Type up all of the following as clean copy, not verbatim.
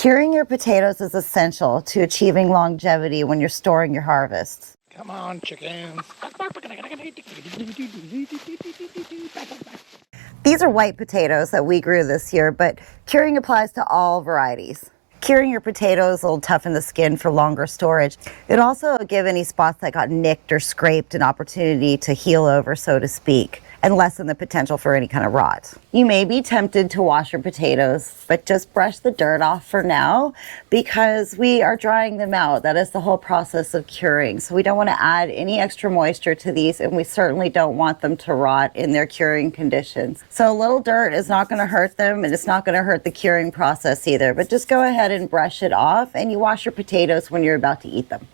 Curing your potatoes is essential to achieving longevity when you're storing your harvests. Come on, chickens. These are white potatoes that we grew this year, but curing applies to all varieties. Curing your potatoes will toughen the skin for longer storage. It'll also give any spots that got nicked or scraped an opportunity to heal over, so to speak, and lessen the potential for any kind of rot. You may be tempted to wash your potatoes, but just brush the dirt off for now because we are drying them out. That is the whole process of curing. So we don't want to add any extra moisture to these, and we certainly don't want them to rot in their curing conditions. So a little dirt is not going to hurt them, and it's not going to hurt the curing process either. But just go ahead and brush it off, and you wash your potatoes when you're about to eat them.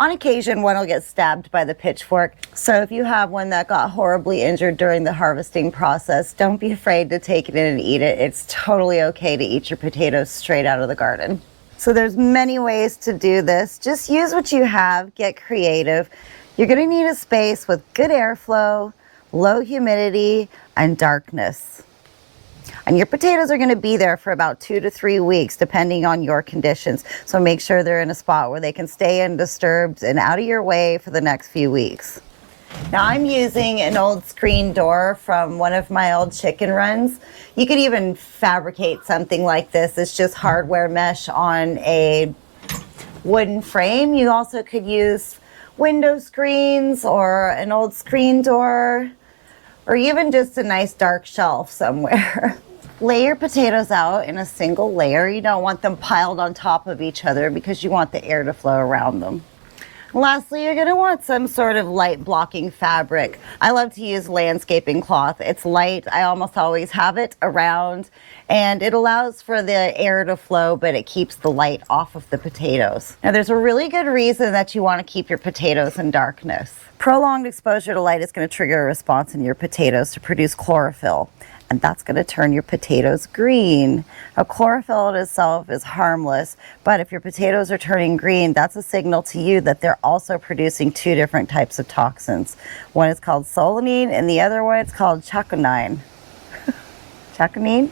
On occasion, one will get stabbed by the pitchfork. So if you have one that got horribly injured during the harvesting process, don't be afraid to take it in and eat it. It's totally okay to eat your potatoes straight out of the garden. So there's many ways to do this. Just use what you have, get creative. You're gonna need a space with good airflow, low humidity, and darkness. And your potatoes are going to be there for about 2 to 3 weeks, depending on your conditions. So make sure they're in a spot where they can stay undisturbed and out of your way for the next few weeks. Now I'm using an old screen door from one of my old chicken runs. You could even fabricate something like this. It's just hardware mesh on a wooden frame. You also could use window screens or an old screen door, or even just a nice dark shelf somewhere. Lay your potatoes out in a single layer. You don't want them piled on top of each other because you want the air to flow around them. Lastly, you're going to want some sort of light blocking fabric. I love to use landscaping cloth. It's light. I almost always have it around, and it allows for the air to flow, but it keeps the light off of the potatoes. Now, there's a really good reason that you want to keep your potatoes in darkness. Prolonged exposure to light is going to trigger a response in your potatoes to produce chlorophyll, and that's going to turn your potatoes green. Now, chlorophyll in itself is harmless, but if your potatoes are turning green, that's a signal to you that they're also producing 2 different types of toxins. One is called solanine, and the other one is called chaconine. Chaconine?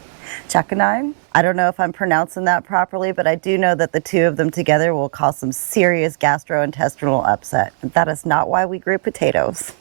I don't know if I'm pronouncing that properly, but I do know that the 2 of them together will cause some serious gastrointestinal upset. And that is not why we grew potatoes.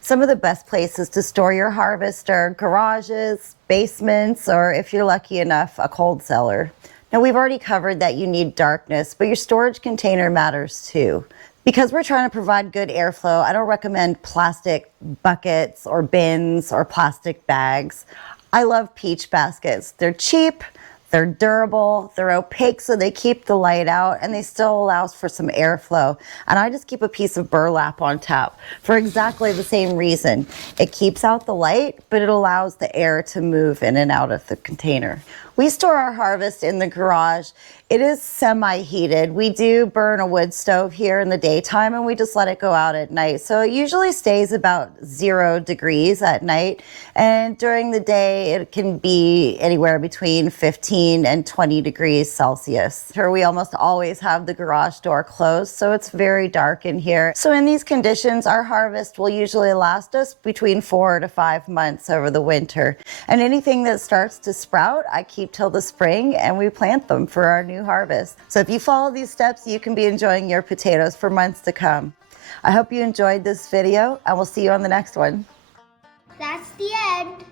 Some of the best places to store your harvest are garages, basements, or if you're lucky enough, a cold cellar. Now, we've already covered that you need darkness, but your storage container matters too. Because we're trying to provide good airflow, I don't recommend plastic buckets or bins or plastic bags. I love peach baskets. They're cheap, they're durable, they're opaque so they keep the light out, and they still allows for some airflow. And I just keep a piece of burlap on top for exactly the same reason. It keeps out the light, but it allows the air to move in and out of the container. We store our harvest in the garage. It is semi-heated. We do burn a wood stove here in the daytime, and we just let it go out at night. So it usually stays about 0 degrees at night. And during the day, it can be anywhere between 15 and 20 degrees Celsius. Here we almost always have the garage door closed, so it's very dark in here. So in these conditions, our harvest will usually last us between 4 to 5 months over the winter. And anything that starts to sprout, I keep till the spring, and we plant them for our new harvest. So if you follow these steps, you can be enjoying your potatoes for months to come. I hope you enjoyed this video, and we'll see you on the next one. That's the end.